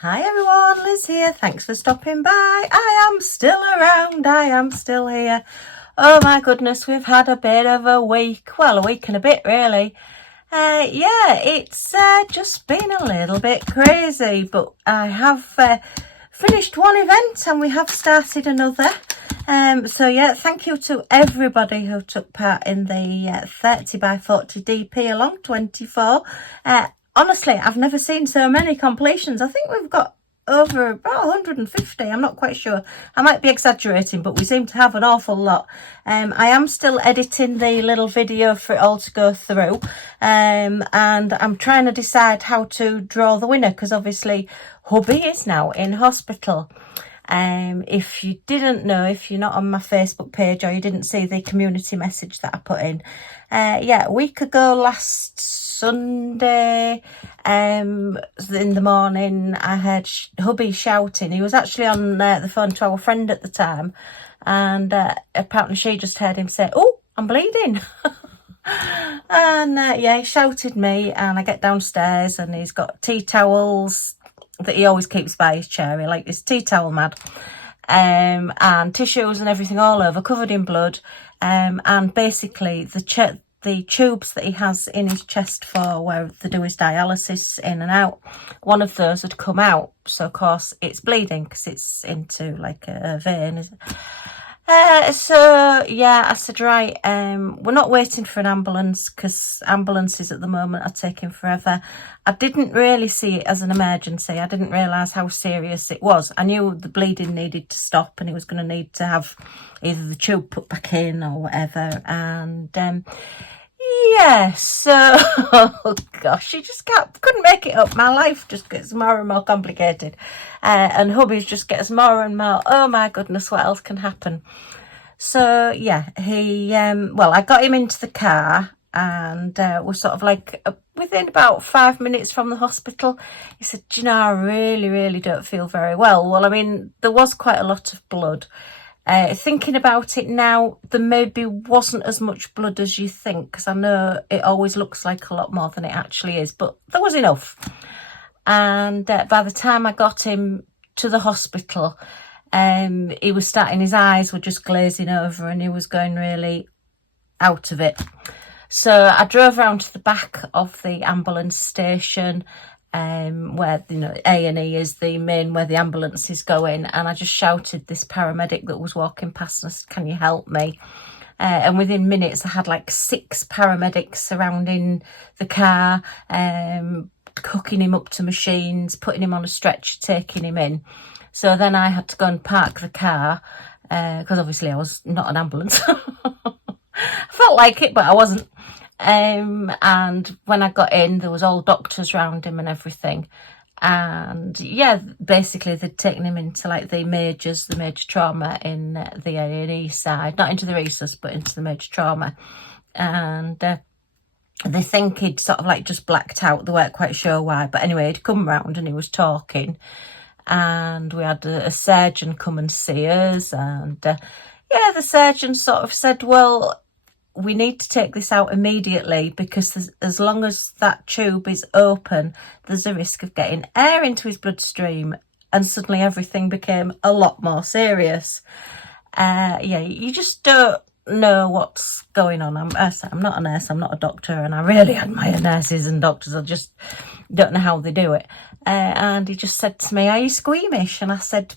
Hi everyone, Liz here. Thanks for stopping by. I am still around. I am still here. Oh my goodness, we've had a bit of a week. Well, a week and a bit really. Yeah, it's just been a little bit crazy, but I have finished one event and we have started another. So yeah, thank you to everybody who took part in the 30 by 40 DP along 24. Honestly, I've never seen so many completions. I think we've got over about 150. I'm not quite sure. I might be exaggerating, but we seem to have an awful lot. I am still editing the little video for it all to go through. And I'm trying to decide how to draw the winner because obviously hubby is now in hospital. If you didn't know, if you're not on my Facebook page or you didn't see the community message that I put in, yeah, a week ago last Sunday, in the morning, I heard hubby shouting. He was actually on the phone to our friend at the time, and apparently she just heard him say, "Oh, I'm bleeding." And yeah, he shouted me, and I get downstairs and he's got tea towels that he always keeps by his chair. He like this tea towel mad, and tissues and everything all over, covered in blood, and basically the tubes that he has in his chest for where they do his dialysis in and out, one of those had come out, so of course it's bleeding because it's into like a vein, is it? So yeah, I said, right, we're not waiting for an ambulance because ambulances at the moment are taking forever. I didn't really see it as an emergency. I didn't realise how serious it was. I knew the bleeding needed to stop and he was going to need to have either the tube put back in or whatever. And yeah, so oh gosh, you just couldn't make it up. My life just gets more and more complicated, and hubby's just gets more and more. Oh my goodness, what else can happen? So yeah, he well, I got him into the car, and we're sort of like within about 5 minutes from the hospital. He said, "Do you know, I really don't feel very well." Well, I mean, there was quite a lot of blood. Thinking about it now, there maybe wasn't as much blood as you think, because I know it always looks like a lot more than it actually is, but there was enough. And by the time I got him to the hospital, he was starting, his eyes were just glazing over and he was going really out of it. So I drove around to the back of the ambulance station, where, you know, A&E is the main where the ambulance is going, and I just shouted this paramedic that was walking past and I said, "Can you help me?" And within minutes I had like 6 paramedics surrounding the car, hooking him up to machines, putting him on a stretcher, taking him in. So then I had to go and park the car, because obviously I was not an ambulance. I felt like it, but I wasn't. And when I got in, there was all doctors around him and everything. And yeah, basically they'd taken him into like the major trauma in the A&E side, not into the resus, but into the major trauma. And they think he'd sort of like just blacked out. They weren't quite sure why, but anyway, he'd come round and he was talking, and we had a surgeon come and see us, and yeah, the surgeon sort of said, "Well, we need to take this out immediately because as long as that tube is open, there's a risk of getting air into his bloodstream." And suddenly everything became a lot more serious. Yeah, you just don't know what's going on. I'm not a nurse, I'm not a doctor, and I really admire nurses and doctors. I just don't know how they do it. And he just said to me, "Are you squeamish?" And I said,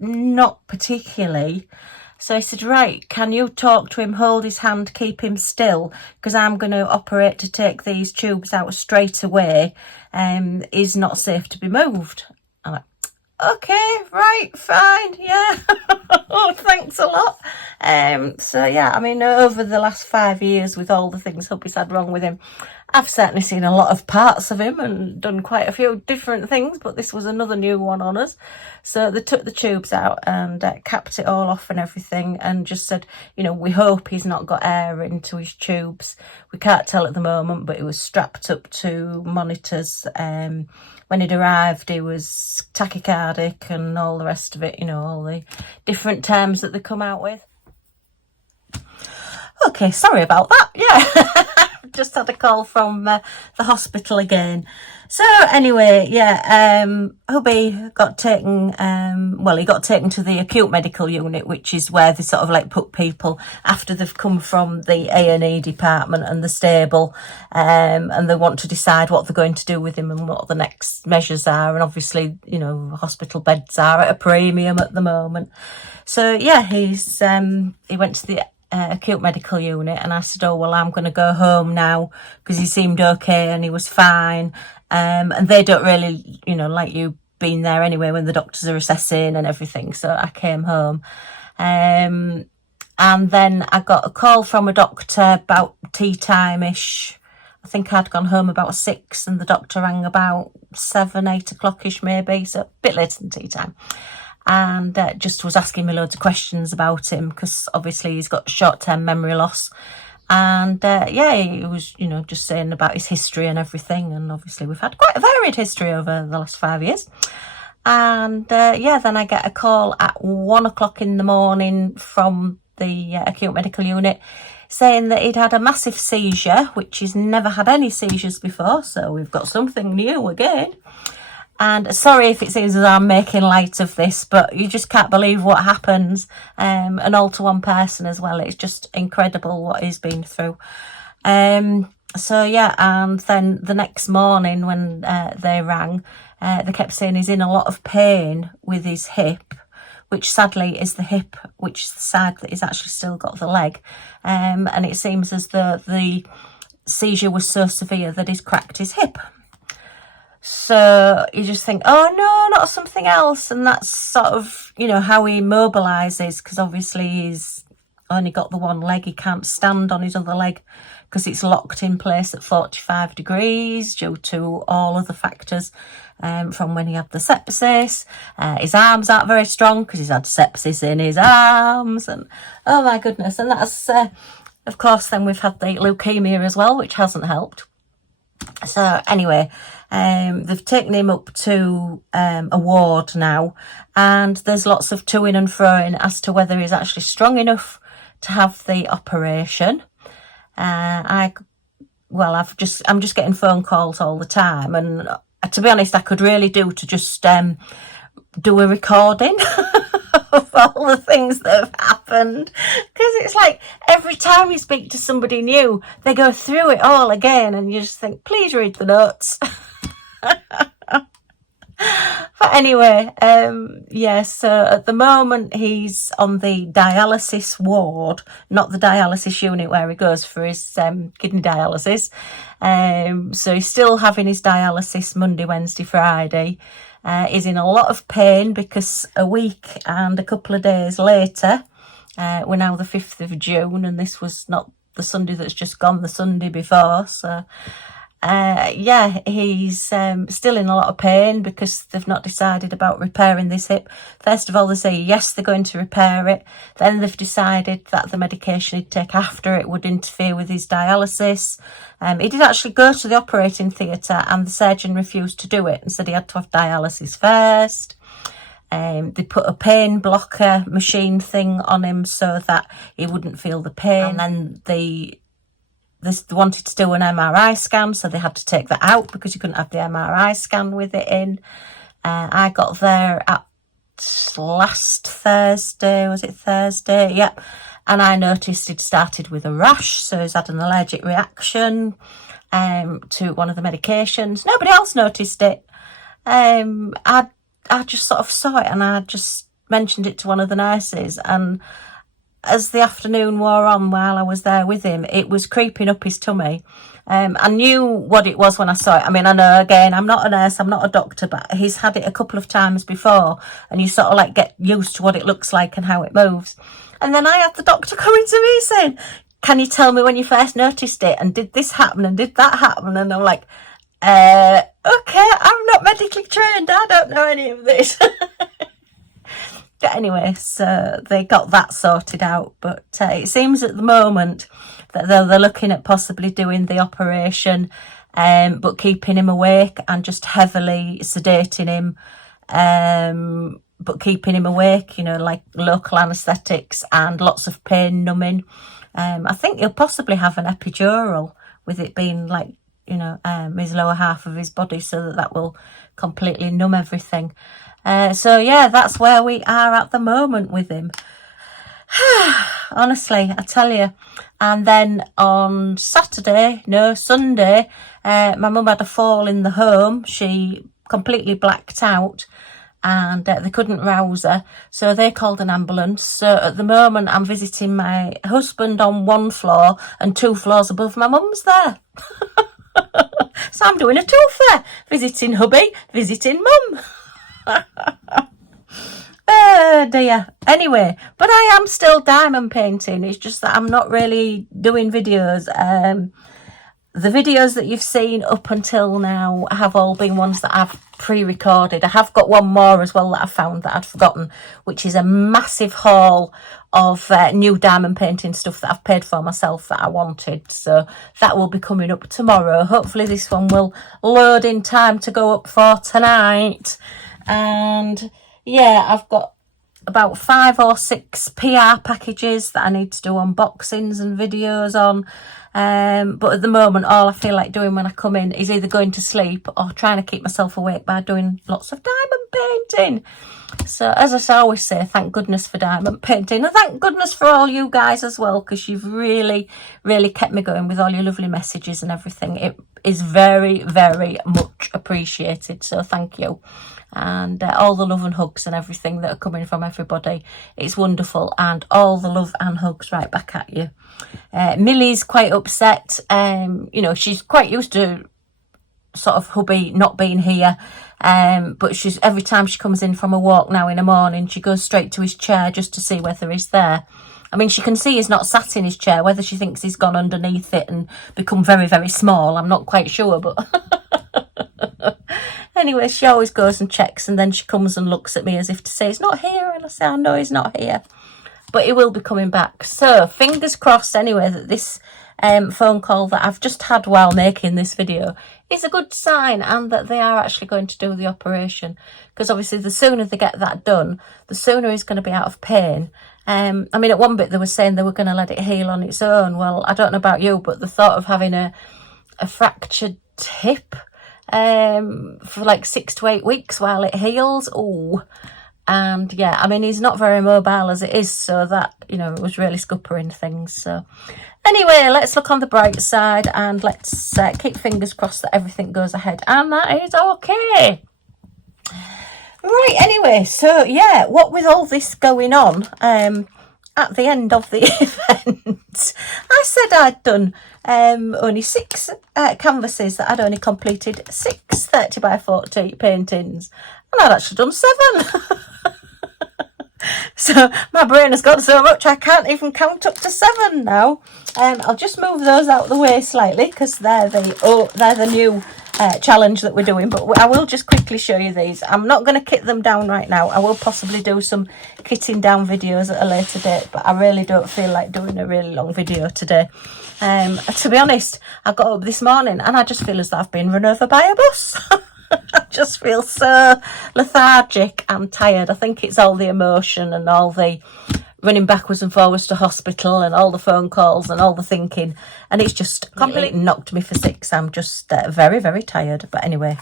"Not particularly." So he said, "Right, can you talk to him, hold his hand, keep him still, because I'm going to operate to take these tubes out straight away. He's not safe to be moved." I'm like, "Okay, right, fine, yeah." Oh, thanks a lot. So yeah, I mean, over the last 5 years, with all the things hubby's had wrong with him, I've certainly seen a lot of parts of him and done quite a few different things, but this was another new one on us. So they took the tubes out and capped it all off and everything, and just said, you know, "We hope he's not got air into his tubes. We can't tell at the moment," but he was strapped up to monitors. When he'd arrived, he was tachycardic and all the rest of it, you know, all the different terms that they come out with. Okay, sorry about that. Yeah. just had a call from the hospital again. So anyway, yeah, hubby got taken, he got taken to the acute medical unit, which is where they sort of like put people after they've come from the A&E department and the stable, and they want to decide what they're going to do with him and what the next measures are. And obviously, you know, hospital beds are at a premium at the moment. So yeah, he went to the acute medical unit, and I said, oh, well, I'm going to go home now because he seemed okay and he was fine. And they don't really, you know, like you being there anyway when the doctors are assessing and everything. So I came home. And then I got a call from a doctor about tea time-ish. I think I'd gone home about 6 and the doctor rang about 7, 8 o'clock-ish maybe. So a bit later than tea time. And just was asking me loads of questions about him because obviously he's got short-term memory loss. And yeah, he was, you know, just saying about his history and everything. And obviously we've had quite a varied history over the last 5 years. And yeah, then I get a call at 1 o'clock in the morning from the acute medical unit saying that he'd had a massive seizure, which he's never had any seizures before. So we've got something new again. And sorry if it seems as I'm making light of this, but you just can't believe what happens. And all to one person as well. It's just incredible what he's been through. So yeah, and then the next morning when they rang, they kept saying he's in a lot of pain with his hip, which sadly is the hip, which is the side that he's actually still got the leg. And it seems as though the seizure was so severe that he's cracked his hip. So you just think, oh no, not something else. And that's sort of, you know, how he mobilises, because obviously he's only got the one leg. He can't stand on his other leg because it's locked in place at 45 degrees due to all other factors from when he had the sepsis. His arms aren't very strong because he's had sepsis in his arms. And oh my goodness. And that's, of course, then we've had the leukemia as well, which hasn't helped. So anyway, they've taken him up to a ward now, and there's lots of to-ing and fro-ing as to whether he's actually strong enough to have the operation. I'm just getting phone calls all the time, and to be honest, I could really do to just do a recording of all the things that have happened, because it's like every time you speak to somebody new, they go through it all again, and you just think, please read the notes. But anyway, yeah, so at the moment he's on the dialysis ward, not the dialysis unit where he goes for his kidney dialysis. So he's still having his dialysis Monday, Wednesday, Friday. He's in a lot of pain because a week and a couple of days later, we're now the 5th of June, and this was not the Sunday that's just gone, the Sunday before. So yeah, he's still in a lot of pain because they've not decided about repairing this hip. First of all, they say yes, they're going to repair it. Then they've decided that the medication he'd take after it would interfere with his dialysis. He did actually go to the operating theatre, and the surgeon refused to do it and said he had to have dialysis first. They put a pain blocker machine thing on him so that he wouldn't feel the pain. And then they wanted to do an MRI scan, so they had to take that out because you couldn't have the MRI scan with it in. I got there at last Thursday, was it Thursday? Yep. And I noticed he'd started with a rash, so he's had an allergic reaction to one of the medications. Nobody else noticed it. I just sort of saw it, and I just mentioned it to one of the nurses, and as the afternoon wore on while I was there with him, it was creeping up his tummy. I knew what it was when I saw it. I mean, I know, again, I'm not a nurse, I'm not a doctor, but he's had it a couple of times before, and you sort of like get used to what it looks like and how it moves. And then I had the doctor coming to me saying, can you tell me when you first noticed it, and did this happen and did that happen? And I'm like, okay, I'm not medically trained, I don't know any of this. But anyway, so they got that sorted out. But it seems at the moment that they're looking at possibly doing the operation, but keeping him awake and just heavily sedating him, but keeping him awake, you know, like local anaesthetics and lots of pain numbing. I think he'll possibly have an epidural, with it being like, you know, his lower half of his body, so that will completely numb everything. So yeah, that's where we are at the moment with him. Honestly, I tell you. And then on Sunday, my mum had a fall in the home. She completely blacked out, and they couldn't rouse her, so they called an ambulance. So at the moment I'm visiting my husband on 1 floor, and 2 floors above my mum's there. So I'm doing a twofer, visiting hubby, visiting mum. Oh dear. Anyway, but I am still diamond painting. It's just that I'm not really doing videos. The videos that you've seen up until now have all been ones that I've pre-recorded. I have got one more as well that I found that I'd forgotten, which is a massive haul of new diamond painting stuff that I've paid for myself that I wanted. So that will be coming up tomorrow. Hopefully this one will load in time to go up for tonight. And yeah, I've got about 5 or 6 PR packages that I need to do unboxings and videos on. But at the moment, all I feel like doing when I come in is either going to sleep or trying to keep myself awake by doing lots of diamond painting. So as I always say, thank goodness for diamond painting, and thank goodness for all you guys as well, because you've really, really kept me going with all your lovely messages and everything. It is very, very much appreciated. So thank you. And all the love and hugs and everything that are coming from everybody. It's wonderful, and all the love and hugs right back at you. Millie's quite upset. You know, she's quite used to sort of hubby not being here, but she's, every time she comes in from a walk now in the morning, she goes straight to his chair just to see whether he's there. I mean, she can see he's not sat in his chair. Whether she thinks he's gone underneath it and become very, very small, I'm not quite sure, but anyway, she always goes and checks, and then she comes and looks at me as if to say, he's not here. And I say, I know he's not here, but he will be coming back. So fingers crossed anyway that this phone call that I've just had while making this video is a good sign, and that they are actually going to do the operation, because obviously the sooner they get that done, the sooner he's going to be out of pain. I mean, at one bit they were saying they were going to let it heal on its own. Well, I don't know about you, but the thought of having a fractured hip for like 6 to 8 weeks while it heals, oh. And yeah, I mean, he's not very mobile as it is, so that, you know, it was really scuppering things. So anyway, let's look on the bright side, and let's keep fingers crossed that everything goes ahead and that is okay. Right, anyway, so yeah, what with all this going on, at the end of the event, I said I'd done only 6 canvases, that I'd only completed 6 30 by 40 paintings, and I'd actually done 7. So my brain has got so much I can't even count up to 7 now. I'll just move those out of the way slightly, because they're the new challenge that we're doing, but I will just quickly show you these. I'm not going to kit them down right now. I will possibly do some kitting down videos at a later date, but I really don't feel like doing a really long video today. To be honest, I got up this morning and I just feel as though I've been run over by a bus. I just feel so lethargic and tired. I think it's all the emotion and all the running backwards and forwards to hospital and all the phone calls and all the thinking, and it's just completely knocked me for 6. I'm just very, very tired. But anyway,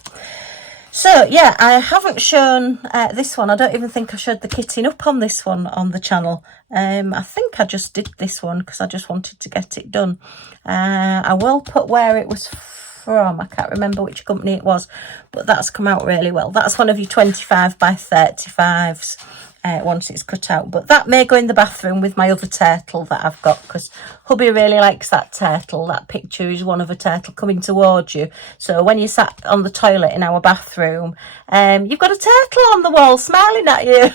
so yeah, I haven't shown this one. I don't even think I showed the kitting up on this one on the channel. I think I just did this one because I just wanted to get it done. I will put where it was from. I can't remember which company it was, but that's come out really well. That's one of your 25 by 35s. Once it's cut out, but that may go in the bathroom with my other turtle that I've got, because hubby really likes that turtle. That picture is one of a turtle coming towards you, so when you sat on the toilet in our bathroom, you've got a turtle on the wall smiling at you.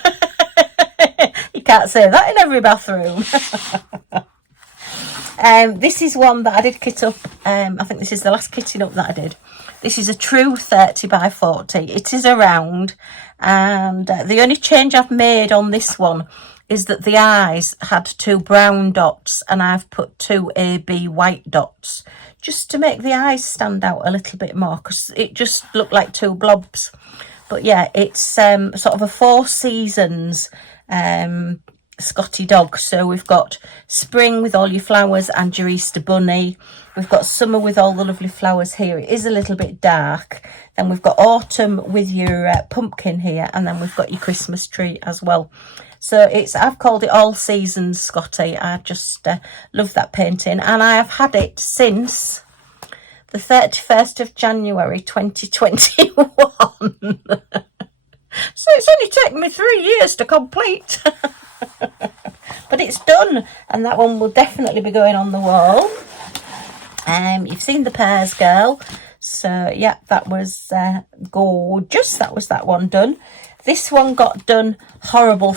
You can't say that in every bathroom. This is one that I did kit up. I think this is the last kitting up that I did. This is a true 30 by 40. It is a round, and the only change I've made on this one is that the eyes had 2 brown dots, and I've put 2 AB white dots just to make the eyes stand out a little bit more, because it just looked like 2 blobs. But yeah, it's sort of a 4 seasons Scottie dog. So we've got spring with all your flowers and your Easter bunny. We've got summer with all the lovely flowers here. It is a little bit dark. Then we've got autumn with your pumpkin here, and then we've got your Christmas tree as well. So I've called it All Seasons Scottie. I just love that painting, and I have had it since the 31st of January 2021. So it's only taken me 3 years to complete. But it's done, and that one will definitely be going on the wall. You've seen the pears girl, so yeah, that was gorgeous. That was that one done. This one got done, horrible,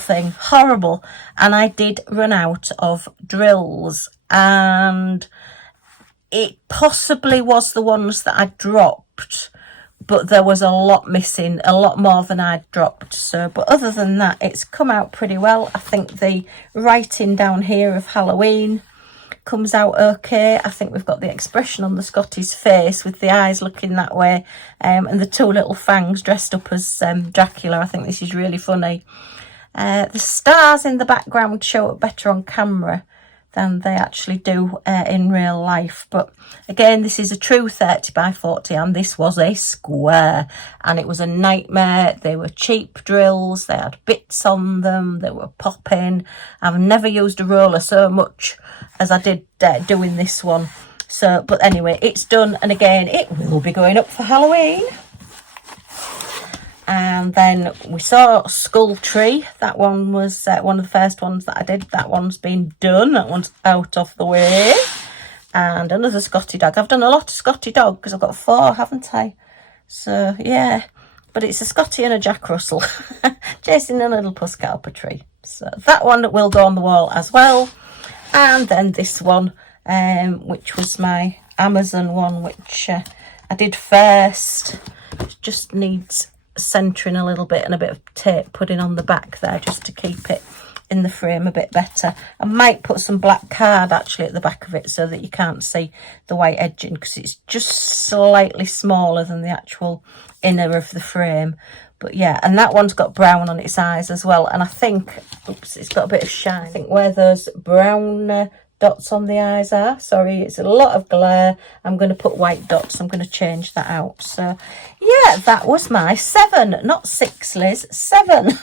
and I did run out of drills, and it possibly was the ones that I dropped, but there was a lot missing, a lot more than I'd dropped. So, but other than that, it's come out pretty well. I think the writing down here of Halloween comes out okay. I think we've got the expression on the Scottie's face with the eyes looking that way, and the two little fangs dressed up as Dracula. I think this is really funny. The stars in the background show up better on camera than they actually do in real life. But again, this is a true 30 by 40, and this was a square, and it was a nightmare. They were cheap drills, they had bits on them, they were popping. I've never used a roller so much as I did doing this one. So, but anyway, it's done, and again, it will be going up for Halloween. And then we saw Skull Tree. That one was one of the first ones that I did. That one's been done. That one's out of the way. And another Scottie dog. I've done a lot of Scottie dog because I've got 4, haven't I? So, yeah. But it's a Scottie and a Jack Russell chasing a little pusscalper tree. So that one will go on the wall as well. And then this one, which was my Amazon one, which I did first. It just needs centering a little bit and a bit of tape putting on the back there just to keep it in the frame a bit better. I might put some black card actually at the back of it so that you can't see the white edging, because it's just slightly smaller than the actual inner of the frame. But yeah, and that one's got brown on its eyes as well, and I think, oops, it's got a bit of shine. I think where those brown dots on the eyes are, sorry, it's a lot of glare, I'm going to put white dots. I'm going to change that out. So yeah, that was my 7, not 6, Liz, 7.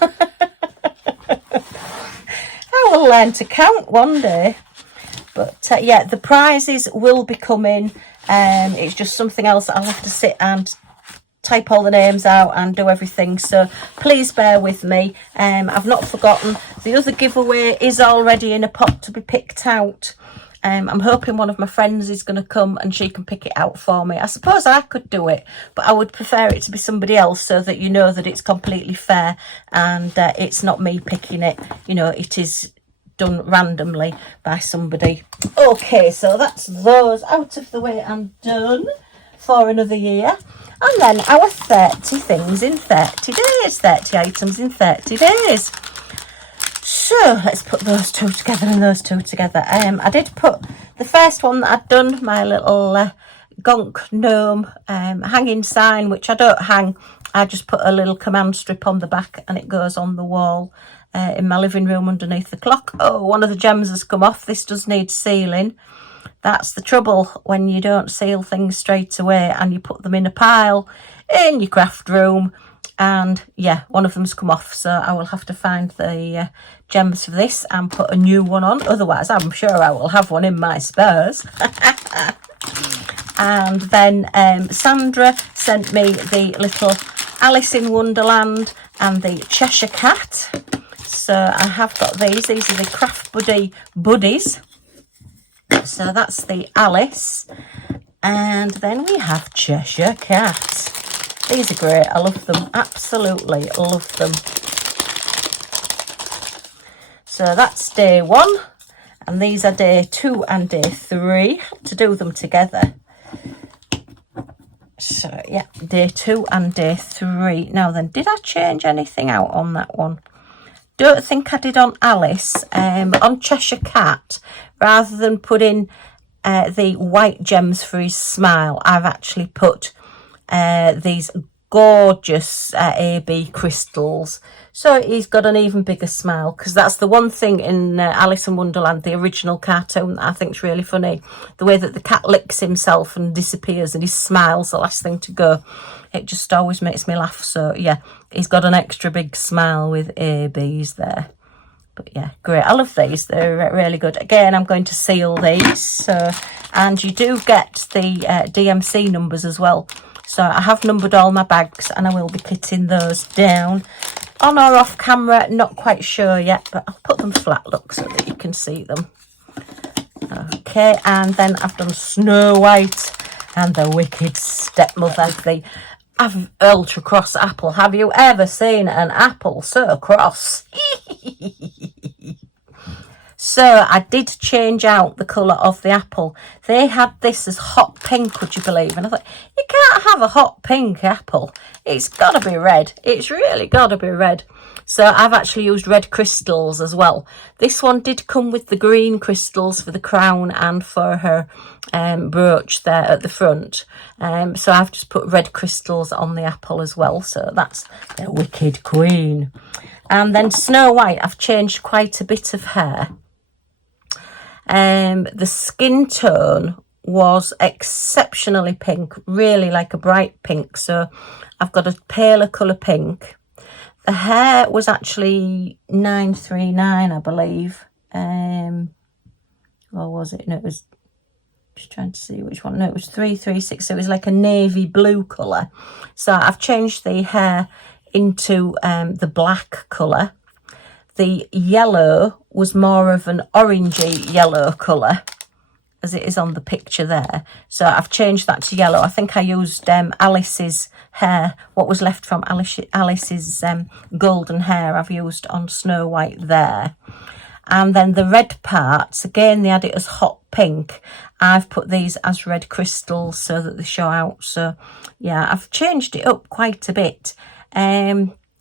I will learn to count one day. But yeah, the prizes will be coming. It's just something else I'll have to sit and type all the names out and do everything, so please bear with me. I've not forgotten. The other giveaway is already in a pot to be picked out. I'm hoping one of my friends is going to come and she can pick it out for me. I suppose I could do it, but I would prefer it to be somebody else so that you know that it's completely fair and it's not me picking it. You know, it is done randomly by somebody. Okay, so that's those out of the way and done for another year. And then our 30 things in 30 days, 30 items in 30 days. So let's put those two together and those two together. I did put the first one that I'd done, my little gonk gnome hanging sign, which I don't hang. I just put a little command strip on the back and it goes on the wall in my living room underneath the clock. Oh, one of the gems has come off. This does need sealing. That's the trouble when you don't seal things straight away and you put them in a pile in your craft room. And yeah, one of them's come off, so I will have to find the gems for this and put a new one on. Otherwise, I'm sure I will have one in my spares. And then Sandra sent me the little Alice in Wonderland and the Cheshire Cat. So I have got these. These are the Craft Buddy Buddies. So that's the Alice. And then we have Cheshire Cat. These are great. I love them. Absolutely love them. So that's day 1. And these are day 2 and day 3. To do them together. So yeah, day 2 and day 3. Now then, did I change anything out on that one? Don't think I did on Alice. On Cheshire Cat, rather than putting the white gems for his smile, I've actually put these gorgeous AB crystals. So he's got an even bigger smile, because that's the one thing in Alice in Wonderland, the original cartoon, that I think is really funny. The way that the cat licks himself and disappears and he smiles the last thing to go. It just always makes me laugh. So yeah, he's got an extra big smile with ABs there. But yeah, great. I love these. They're really good. Again, I'm going to seal these. And you do get the DMC numbers as well. So I have numbered all my bags, and I will be kitting those down. On or off camera, not quite sure yet, but I'll put them flat, look, so that you can see them. Okay, and then I've done Snow White and the Wicked Stepmother, the ultra cross apple. Have you ever seen an apple so cross? So I did change out the colour of the apple. They had this as hot pink, would you believe? And I thought, you can't have a hot pink apple. It's got to be red. It's really got to be red. So I've actually used red crystals as well. This one did come with the green crystals for the crown and for her brooch there at the front. So I've just put red crystals on the apple as well. So that's the Wicked Queen. And then Snow White, I've changed quite a bit of hair. The skin tone was exceptionally pink, really like a bright pink. So I've got a paler colour pink. The hair was actually 939, I believe. Or was it? No, it was, just trying to see which one. No, it was 336. So it was like a navy blue colour. So I've changed the hair into the black colour. The yellow was more of an orangey yellow colour, as it is on the picture there. So I've changed that to yellow. I think I used Alice's hair, what was left from Alice's golden hair, I've used on Snow White there. And then the red parts, again, they had it as hot pink. I've put these as red crystals so that they show out. So yeah, I've changed it up quite a bit.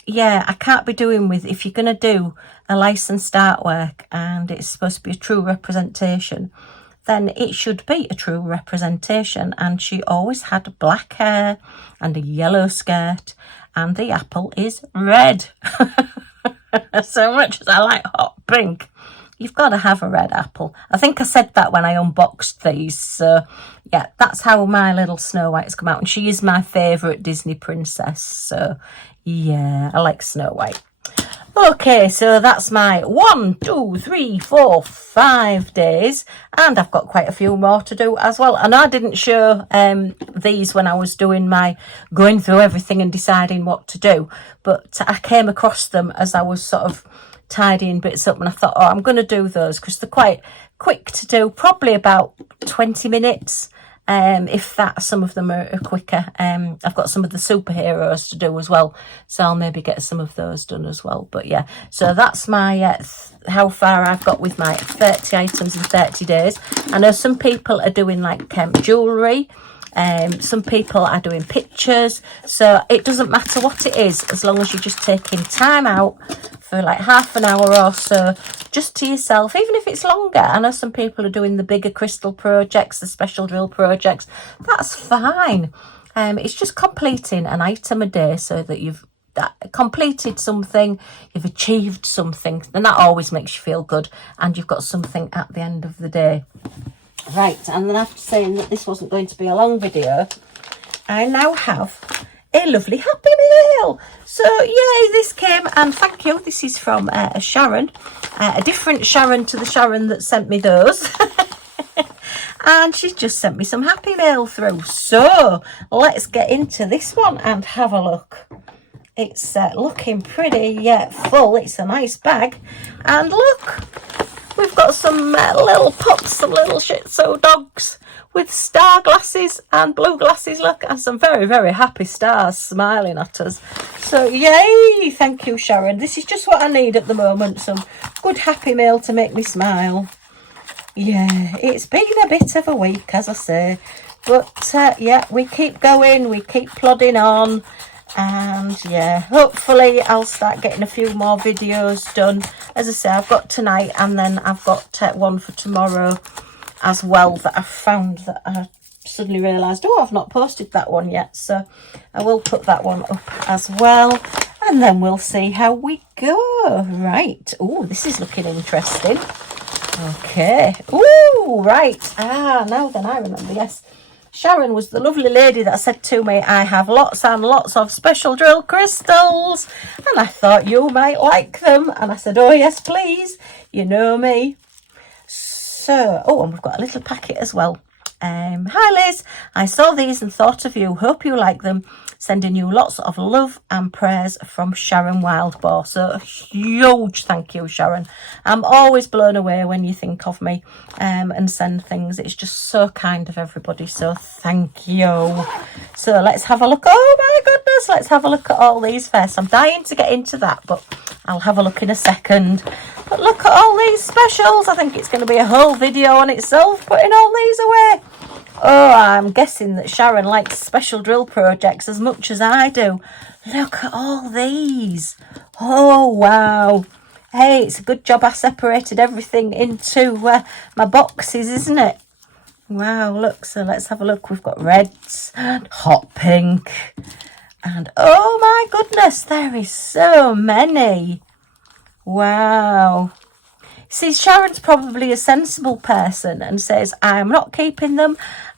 Yeah, I can't be doing with, if you're going to do a licensed artwork and it's supposed to be a true representation, then it should be a true representation. And she always had black hair and a yellow skirt, and the apple is red. So much as I like hot pink, you've got to have a red apple. I think I said that when I unboxed these. So yeah, that's how my little Snow White has come out. And she is my favourite Disney princess. So yeah, I like Snow White. Okay, so that's my 1, 2, 3, 4, 5 days. And I've got quite a few more to do as well. And I didn't show these when I was doing my going through everything and deciding what to do. But I came across them as I was sort of tidying bits up, and I thought, oh, I'm going to do those because they're quite quick to do, probably about 20 minutes. If that, some of them are quicker. I've got some of the superheroes to do as well, so I'll maybe get some of those done as well. But yeah, so that's my how far I've got with my 30 items in 30 days. I know some people are doing like jewellery. Some people are doing pictures, so it doesn't matter what it is, as long as you're just taking time out for like half an hour or so just to yourself, even if it's longer. I know some people are doing the bigger crystal projects, the special drill projects. That's fine. It's just completing an item a day so that you've completed something, you've achieved something, and that always makes you feel good, and you've got something at the end of the day. Right, and then after saying that this wasn't going to be a long video, I now have a lovely Happy Meal. So yay, this came, and thank you. This is from Sharon, a different Sharon to the Sharon that sent me those. And she's just sent me some Happy Meal through. So let's get into this one and have a look. It's looking pretty full. It's a nice bag. And look, we've got some little pups, some little Shih Tzu dogs with star glasses and blue glasses, look, and some very, very happy stars smiling at us. So yay, thank you, Sharon. This is just what I need at the moment, some good Happy Meal to make me smile. Yeah, it's been a bit of a week, as I say, but yeah, we keep going, we keep plodding on. And yeah, hopefully I'll start getting a few more videos done. As I say, I've got tonight, and then I've got one for tomorrow as well that I found that I suddenly realised, oh, I've not posted that one yet, so I will put that one up as well, and then we'll see how we go. Right, oh, this is looking interesting. Okay, oh, right, now then I remember, yes. Sharon was the lovely lady that said to me, I have lots and lots of special drill crystals, and I thought you might like them, and I said, oh yes please, you know me. So, oh, and we've got a little packet as well. Hi Liz, I saw these and thought of you. Hope you like them. Sending you lots of love and prayers from Sharon Wildboar. So a huge thank you, Sharon. I'm always blown away when you think of me and send things. It's just so kind of everybody. So thank you. So let's have a look. Oh my goodness, let's have a look at all these first. I'm dying to get into that, but I'll have a look in a second. But look at all these specials. I think it's going to be a whole video on itself, putting all these away. Oh, I'm guessing that Sharon likes special drill projects as much as I do. Look at all these. Oh, wow. Hey, it's a good job I separated everything into my boxes, isn't it? Wow, look. So let's have a look. We've got reds, hot pink. And oh my goodness, there is so many. Wow. See, Sharon's probably a sensible person and says, I'm not keeping them.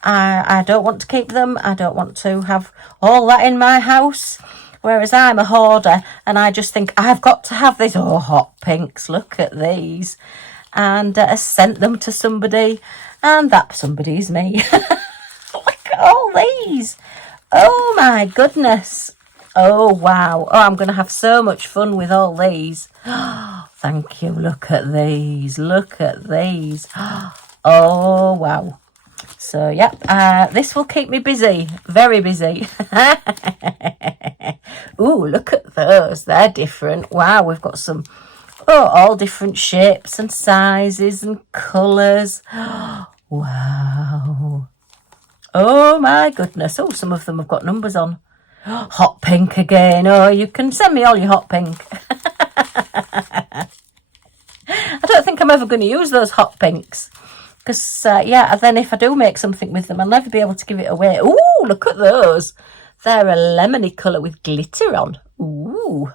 I don't want to keep them. I don't want to have all that in my house. Whereas I'm a hoarder and I just think, I've got to have these. Oh, hot pinks, look at these. And I sent them to somebody, and that somebody is me. Look at all these. Oh, my goodness. Oh, wow. Oh, I'm going to have so much fun with all these. Thank you. Look at these. Look at these. Oh, wow. So, yeah, this will keep me busy. Very busy. Ooh, look at those. They're different. Wow, we've got some, all different shapes and sizes and colours. Wow. Oh, my goodness. Oh, some of them have got numbers on. Hot pink again. Oh, you can send me all your hot pink. I don't think I'm ever going to use those hot pinks. Because, then if I do make something with them, I'll never be able to give it away. Ooh, look at those. They're a lemony colour with glitter on. Ooh.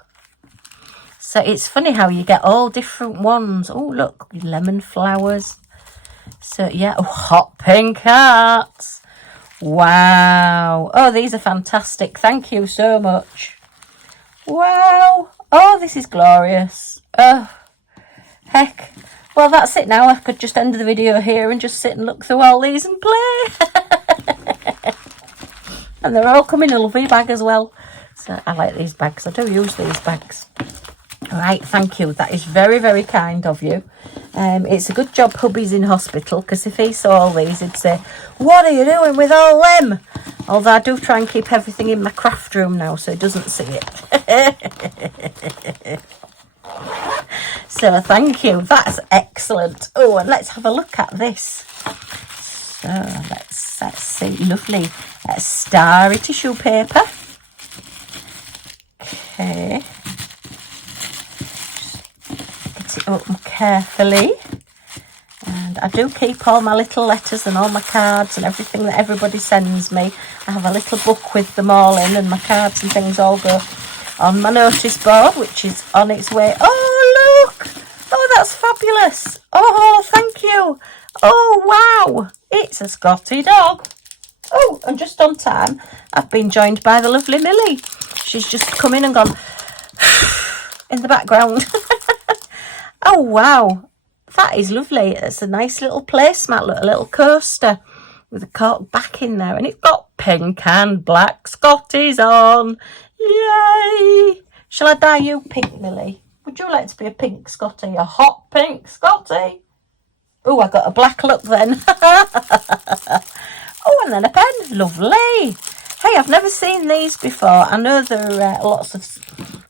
So it's funny how you get all different ones. Oh, look, lemon flowers. So, yeah, hot pink hearts. Wow. Oh, these are fantastic. Thank you so much. Wow. Oh, this is glorious. Oh, heck. Well, that's it now. I could just end the video here and just sit and look through all these and play. And they're all come in a lovely bag as well. So I like these bags. I do use these bags. All right, thank you. That is very, very kind of you. It's a good job hubby's in hospital, because if he saw all these, he'd say, what are you doing with all them? Although I do try and keep everything in my craft room now, so he doesn't see it. So thank you. That's excellent. Oh, and let's have a look at this. So let's see. Lovely starry tissue paper. Okay. Get it open carefully. And I do keep all my little letters and all my cards and everything that everybody sends me. I have a little book with them all in, and my cards and things all go on my notice board, which is on its way. Oh, look! Oh, that's fabulous. Oh, thank you. Oh, wow. It's a Scottie dog. Oh, and just on time, I've been joined by the lovely Millie. She's just come in and gone in the background. Oh, wow. That is lovely. It's a nice little placemat, a little coaster with a cork back in there. And it's got pink and black Scotties on. Yay! Shall I dye you pink, Millie? Would you like to be a pink Scottie? A hot pink Scottie? Oh, I got a black look then. Oh, and then a pen. Lovely. Hey, I've never seen these before. I know there are lots of...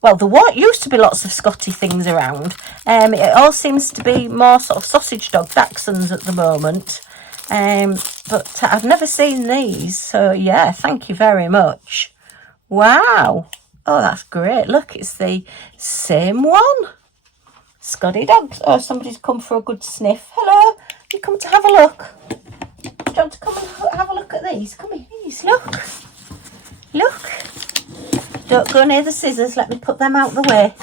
Well, there used to be lots of Scottie things around. It all seems to be more sort of sausage dog dachshunds at the moment. But I've never seen these. So, yeah, thank you very much. Wow. Oh, that's great. Look, it's the same one. Scottie dogs. Oh, somebody's come for a good sniff. Hello. You come to have a look. you want to come and have a look at these? Come here, these. Look. Look. Don't go near the scissors. Let me put them out the way.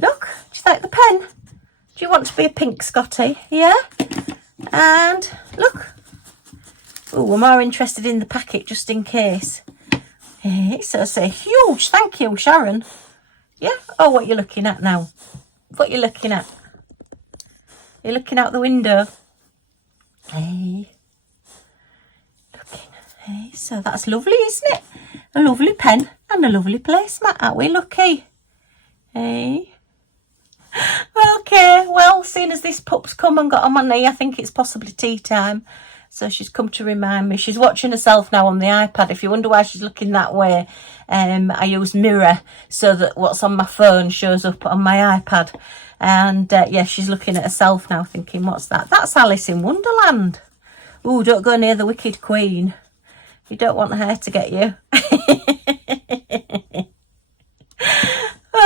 Look. Do you like the pen? Do you want to be a pink Scottie? Yeah? And look. Oh, we're more interested in the packet just in case. Hey, so say huge thank you, Sharon. Yeah? Oh, what you're looking at now? What you're looking at? You're looking out the window. Hey. Looking. Hey, so that's lovely, isn't it? A lovely pen and a lovely placemat, aren't we lucky? Hey. Okay, well, seeing as this pup's come and got on my knee, I think it's possibly tea time. So she's come to remind me. She's watching herself now on the iPad. If you wonder why she's looking that way, I use mirror so that what's on my phone shows up on my iPad. And yeah, she's looking at herself now thinking, what's that? That's Alice in Wonderland. Ooh, don't go near the Wicked Queen. You don't want her to get you.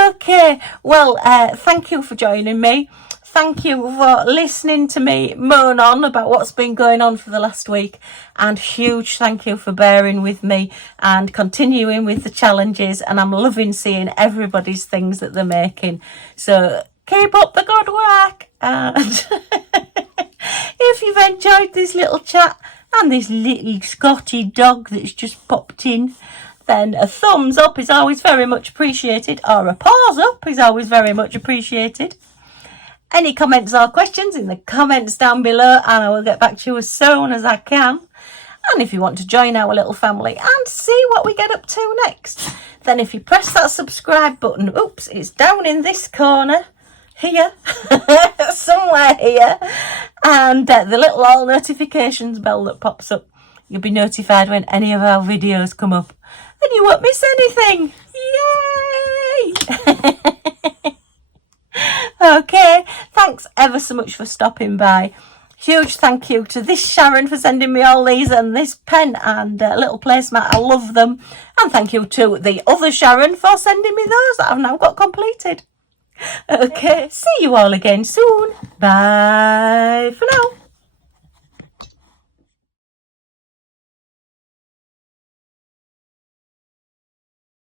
Okay, well, thank you for joining me. Thank you for listening to me moan on about what's been going on for the last week. And huge thank you for bearing with me and continuing with the challenges. And I'm loving seeing everybody's things that they're making. So keep up the good work. And if you've enjoyed this little chat and this little Scottie dog that's just popped in, then a thumbs up is always very much appreciated, or a paws up is always very much appreciated. Any comments or questions in the comments down below, and I will get back to you as soon as I can. And if you want to join our little family and see what we get up to next, then if you press that subscribe button, oops, it's down in this corner here, somewhere here, and the little all notifications bell that pops up, you'll be notified when any of our videos come up. And you won't miss anything. Yay! Okay, thanks ever so much for stopping by. Huge thank you to this Sharon for sending me all these and this pen and little placemat. I love them. And thank you to the other Sharon for sending me those that I've now got completed. Okay, see you all again soon. Bye for now.